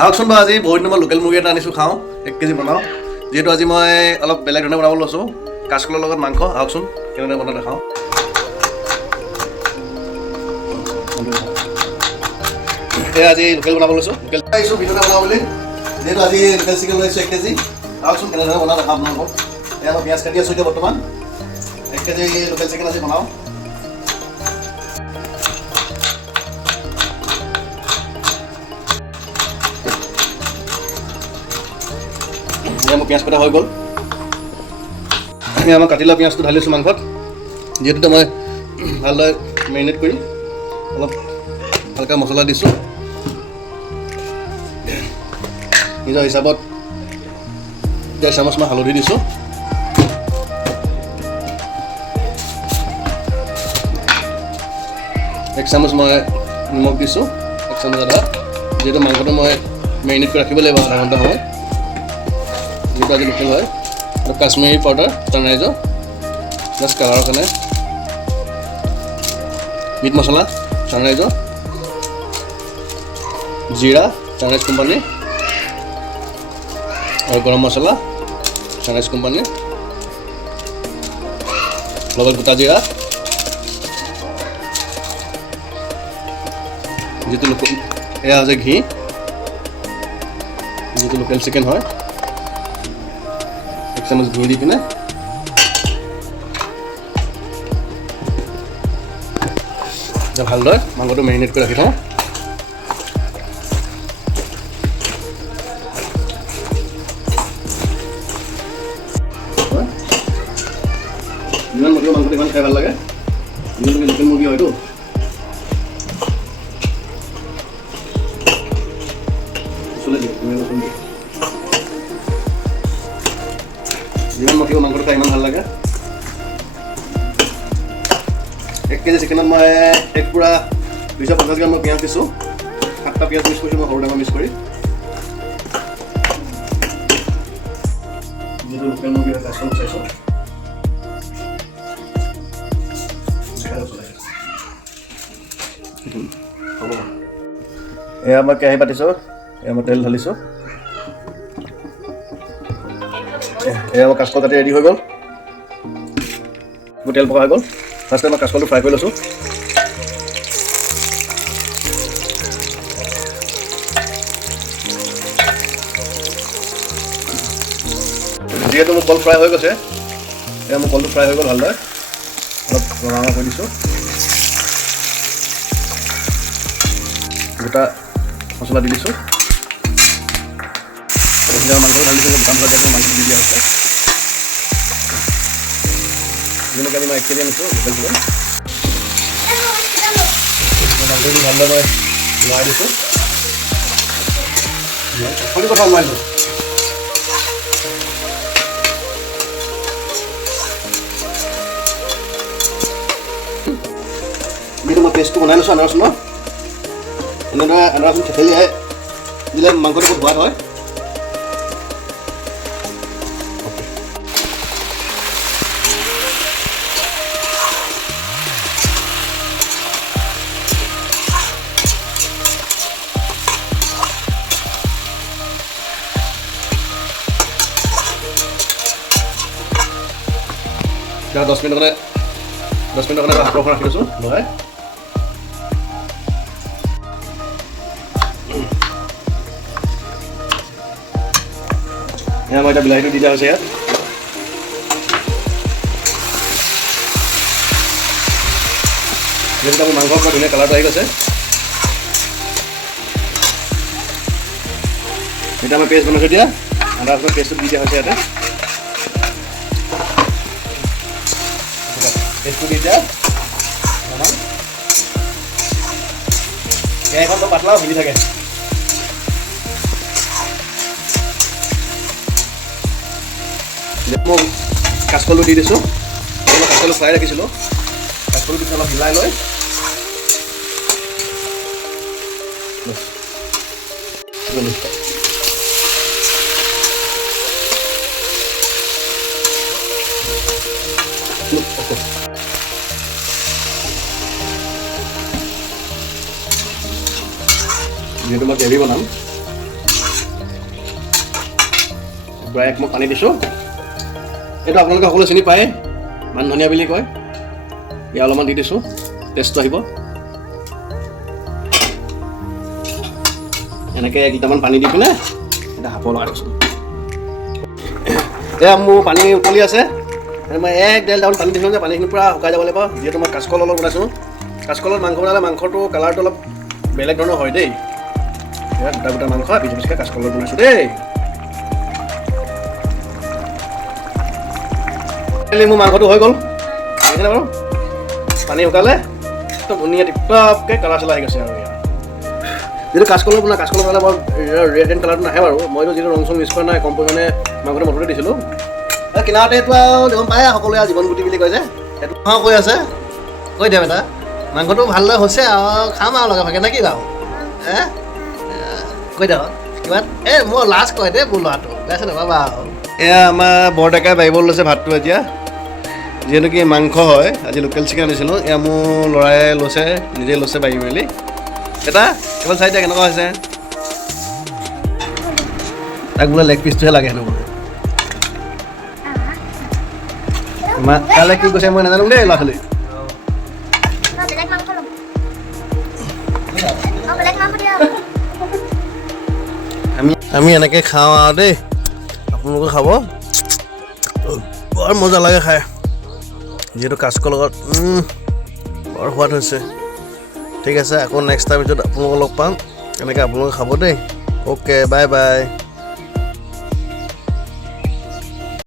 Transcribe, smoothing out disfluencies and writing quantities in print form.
আহকচোন বাৰু আজি বহুত দিনৰ মই লোকেল মুৰ্গী এটা আনিছোঁ খাওঁ 1 কেজি বনাওঁ যিহেতু আজি মই অলপ বেলেগ ধৰণে বনাব লৈছোঁ কাচকলৰ লগত মাংস আহকচোন কেনেদৰে বনাই দেখাওঁ এয়া আজি লোকেল বনাব লৈছোঁ লোকেল আহিছোঁ ভিডিঅ'টা বনাওঁ বুলি যিহেতু আজি লোকেল চিকেন লৈছোঁ 1 কেজি আহকচোন কেনেদৰে বনাওঁ দেখাম আপোনালোকক এয়া মই পিঁয়াজ কাটি আছোঁ এতিয়া বৰ্তমান 1 কেজি লোকেল চিকেন আজি বনাওঁ মোৰ পিঁয়াজ কটা হৈ গ'ল মই কাটি লোৱা পিঁয়াজটো ঢালি লৈছোঁ মাংসত যিহেতু মই ভালদৰে মেৰিনেট কৰি অলপ হালকা মছলা দিছোঁ নিজৰ হিচাপত 1 চামুচ মই হালধি দিছোঁ 1 চামুচ মই নিমখ দিছোঁ 1 চামুচ আদা যিহেতু মাংসটো মই মেৰিনেট কৰি ৰাখিব লাগিব আধা ঘণ্টা সময় যিটো আজি লোকেল হয় আৰু কাশ্মীৰী পাউডাৰ চানৰাইজৰ জাষ্ট কালাৰৰ কাৰণে মিট মছলা চানৰাইজৰ জিৰা চানৰাইজ কোম্পানী আৰু গৰম মছলা চানৰাইজ কোম্পানী লগত গোটা জিৰা যিটো এয়া হৈছে ঘি যিটো লোকেল চিকেন হয় 1 চামুচ ঘি দি পিনে ভালদৰে মাংসটো মেৰিনেট কৰি ৰাখি থওঁ যিমান মুৰ্গী মাংসটো ইমান খাই ভাল লাগে যিহেতু লোকেল মুৰ্গী হয়তো যিমান মুৰ্গী মাংসটো খাই ইমান ভাল লাগে 1 কেজি চিকেনত মই এক পূৰা 250 গ্ৰাম মই পিঁয়াজ দিছোঁ 7টা পিঁয়াজ মিক্স কৰিছোঁ মই সৰু ডাঙৰ মিক্স কৰি যিহেতু লোকেল মুৰ্গী হয় কাষ্টম চাইছোঁ হ'ব এয়া মই কেৰাহী পাতিছোঁ এয়া মই তেল ঢালিছোঁ এয়া মই কাচকল কাটি ৰেডি হৈ গ'ল তেল পকা হৈ গ'ল ফাৰ্ষ্টে মই কাচকলটো ফ্ৰাই কৰি লৈছোঁ যিহেতু মোৰ কল ফ্ৰাই হৈ গৈছে এয়া মোৰ কলটো ফ্ৰাই হৈ গ'ল ভালদৰে অলপ ৰঙা কৰি দিছোঁ গোটা মছলা দি দিছোঁ মাংসটো ঢালি দিছোঁ গোটা মছলা দিয়াটো মাংসটো দি দিয়া হৈছে যেনেকৈ আমি মই 1 কেজি আনিছোঁ লোকেল চিকেন মাংসটো ভালদৰে মই লৰাই দিছোঁ কথা লৰাই দিছোঁ যিহেতু মই পেষ্টটো বনাই লৈছোঁ আদা ৰচুনৰ এনেদৰে আদা ৰচুন থেতেলিয়াই দিলে মাংসটো বহুত সোৱাদ হয় এতিয়া 10 মিনিটৰ কাৰণে হাতৰ ৰাখি দিছোঁ লৰাই এয়া মই এতিয়া বিলাহীটো দি দিয়া হৈছে ইয়াত যিহেতু মোৰ মাংসৰ পৰা ধুনীয়া কালাৰটো আহি গৈছে এতিয়া মই পেষ্ট বনাইছোঁ এতিয়া আদা ৰচুনৰ পেষ্টটো দি দিয়া হৈছে ইয়াতে পেষ্টটো দি দিয়া কেৰাহীখনটো পাতলা ভিজি থাকে মই কাচকলটো দি দিছোঁ মই কাচকলটো ফ্ৰাই ৰাখিছিলোঁ কাচকলটো দিছোঁ অলপ হিলাই লৈ যিহেতু মই গ্ৰেভি বনাম পূৰা এক মগ পানী দিছোঁ। এইটো আপোনালোকে সকলোৱে চিনি পায়, মান ধনিয়া বুলি কয়। ইয়াৰ অলপমান দি দিছোঁ, টেষ্টটো আহিব। এনেকৈ 1 লিটাৰমান পানী দি পিনে এটা হাফৰ লগাই দিছোঁ। এয়া মোৰ পানী উতলি আছে, মই 1-1.5 লিটাৰমান পানী দিছোঁ যে পানীখিনি পূৰা শুকাই যাব লাগিব। যিহেতু মই কাচকল অলপ বনাইছোঁ, কাচকলত মাংস বনালে মাংসটো কালাৰটো অলপ বেলেগ ধৰণৰ হয় দেই। গোটা গোটা মাংস পিছে পিছকৈ কাচকলত বনাইছোঁ দেই। মোৰ মাংসটো হৈ গ'ল, দেখিছেনে বাৰু? পানী শুকালে একদম ধুনীয়া টিপটপকৈ কালাৰ চালাৰ আহি গৈছে আৰু ইয়াৰ। যিটো কাচকলৰ বনালে বৰ ৰেড এণ্ড কালাৰটো নাহে বাৰু। মইতো যিটো ৰং চং মিক্স কৰা নাই, কম পৰিমাণে মাংসটো মটতে দিছিলোঁ। কিনাৰতে এইটো আৰু দেখোন পায় সকলোৱে জীৱন গুটি বুলি কয় যে, সেইটো কৈ আছে। কৈ দিয়ক এটা, মাংসটো ভালদৰে হৈছে আৰু খাম আৰু লগে ভাগে নে কি বাৰু? কৈ দিয়ক কিমান। মই লাষ্ট কয় দেই মোৰ ল'ৰাটো, বেয়া নাপাবা আৰু। এয়া আমাৰ বৰডেকাই বাঢ়িব লৈছে ভাতটো এতিয়া, যিহেতু কি মাংস হয়। আজি লোকেল চিকেন আনিছিলোঁ, এয়া মোৰ ল'ৰাই লৈছে, নিজে লৈছে বাঢ়ি মেলি। এটা কেৱল চাই দিয়া কেনেকুৱা হৈছে। তাক বোলে লেগ পিচটোহে লাগে হেনো বোলে। কাইলৈ কি কৈছে মই নাজানো দেই ল'ৰা ছোৱালী। আমি এনেকৈ খাওঁ আৰু দেই, আপোনালোকে খাব, বৰ মজা লাগে খাই। যিহেতু কাচকলৰ লগত বৰ সোৱাদ হৈছে। ঠিক আছে, আকৌ নেক্সট টাইম ভিডিঅ'ত আপোনালোকক লগ পাম। এনেকৈ আপোনালোকে খাব দেই। Okay, bye bye.